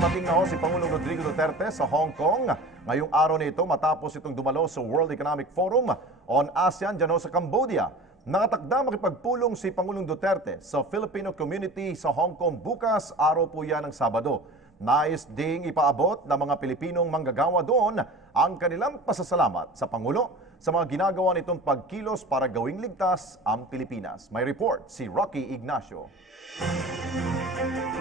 Dumating na si Pangulong Rodrigo Duterte sa Hong Kong ngayong araw na ito matapos itong dumalo sa World Economic Forum on ASEAN dyan sa Cambodia. Nakatakda makipagpulong si Pangulong Duterte sa Filipino community sa Hong Kong bukas, araw po yan ng Sabado. Nais ding ipaabot ng mga Pilipinong manggagawa doon ang kanilang pasasalamat sa Pangulo sa mga ginagawa nitong pagkilos para gawing ligtas ang Pilipinas. May report si Rocky Ignacio.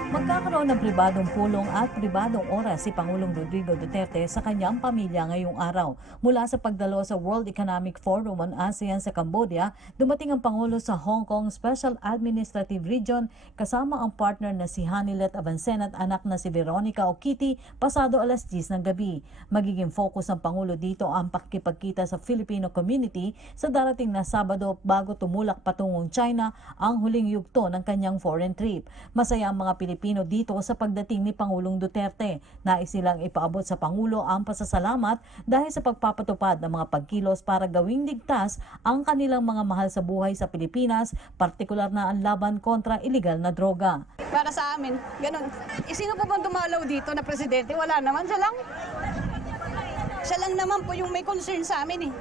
Magkakaroon ng pribadong pulong at pribadong oras si Pangulong Rodrigo Duterte sa kanyang pamilya ngayong araw. Mula sa pagdalo sa World Economic Forum on ASEAN sa Cambodia, dumating ang Pangulo sa Hong Kong Special Administrative Region kasama ang partner na si Hanilet Avancen at anak na si Veronica Okiti pasado alas 10 ng gabi. Magiging focus ng Pangulo dito ang pakikipagkita sa Filipino community sa darating na Sabado bago tumulak patungong China ang huling yugto ng kanyang foreign trip. Masaya ang mga Pilipino dito sa pagdating ni Pangulong Duterte. Nais nilang ipaabot sa Pangulo ang pasasalamat dahil sa pagpapatupad ng mga pagkilos para gawing ligtas ang kanilang mga mahal sa buhay sa Pilipinas, partikular na ang laban kontra iligal na droga. Para sa amin, ganun. Sino po bang dumalaw dito na presidente? Wala naman, siya lang. Siya lang naman po yung may concern sa amin eh.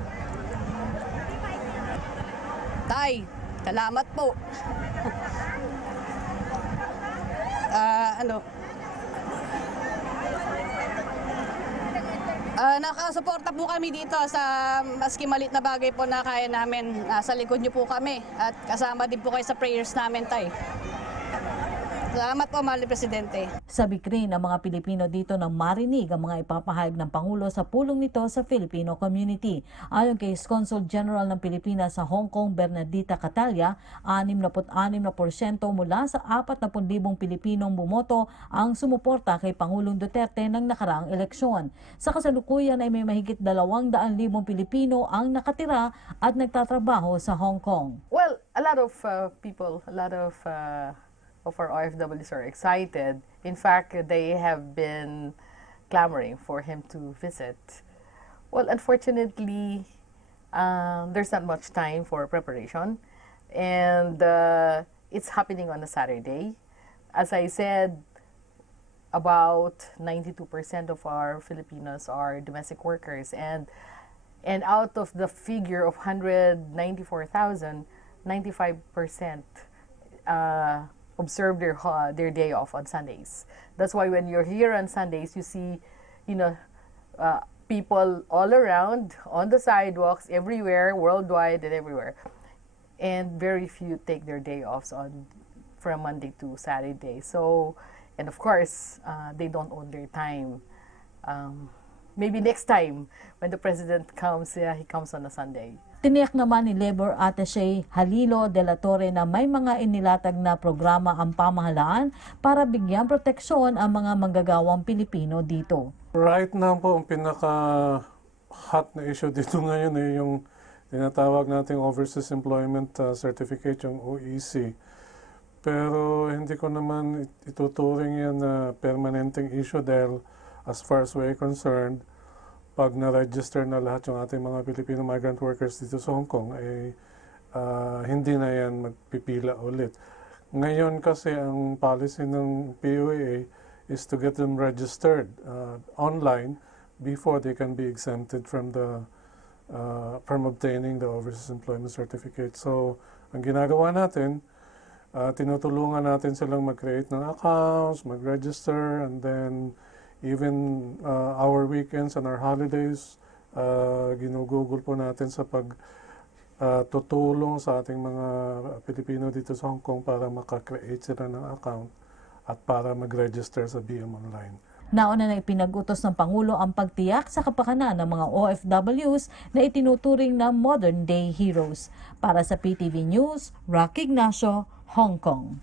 Tay, salamat po. Nakasuporta po kami dito sa maski malit na bagay po na kaya namin. Sa likod niyo po kami at kasama din po kayo sa prayers namin, tay. Salamat po, mahal na Presidente. Sabik rin ang mga Pilipino dito na marinig ang mga ipapahayag ng Pangulo sa pulong nito sa Filipino community. Ayon kay Consul General ng Pilipinas sa Hong Kong, Bernardita Catalia, 66% mula sa 40,000 Pilipinong bumoto ang sumuporta kay Pangulong Duterte ng nakaraang eleksyon. Sa kasalukuyan ay may mahigit 200,000 Pilipino ang nakatira at nagtatrabaho sa Hong Kong. Well, a lot of people, a lot of our OFWs are excited. In fact, they have been clamoring for him to visit. Well, unfortunately, there's not much time for preparation, and it's happening on a Saturday. As I said, about 92% of our Filipinos are domestic workers, and out of the figure of 194,000, 95% observe their day off on Sundays. That's why when you're here on Sundays, you see, people all around, on the sidewalks, everywhere, worldwide and everywhere. And very few take their day offs from Monday to Saturday. So, and of course, they don't own their time. Maybe next time, when the President comes, he comes on a Sunday. Tiniyak naman ni Labor Attaché Halilo de la Torre na may mga inilatag na programa ang pamahalaan para bigyan proteksyon ang mga manggagawang Pilipino dito. Right now po, ang pinaka-hot na issue dito ngayon ay yung tinatawag nating Overseas Employment Certificate, yung OEC. Pero hindi ko naman ituturing yan na permanenteng issue dahil as far as we're concerned, pag na-register na lahat yung ating mga Filipino migrant workers dito sa Hong Kong, hindi na yan magpipila ulit. Ngayon kasi ang policy ng POA is to get them registered online before they can be exempted from obtaining the Overseas Employment Certificate. So, ang ginagawa natin, tinutulungan natin silang mag-create ng accounts, mag-register, and then even our weekends and our holidays, ginugugol po natin sa pagtutulong sa ating mga Pilipino dito sa Hong Kong para makakreate sila ng account at para mag-register sa BM Online. Nauna na ipinag-utos ng Pangulo ang pagtiyak sa kapakanan ng mga OFWs na itinuturing na modern-day heroes. Para sa PTV News, Rocky Ignacio, Hong Kong.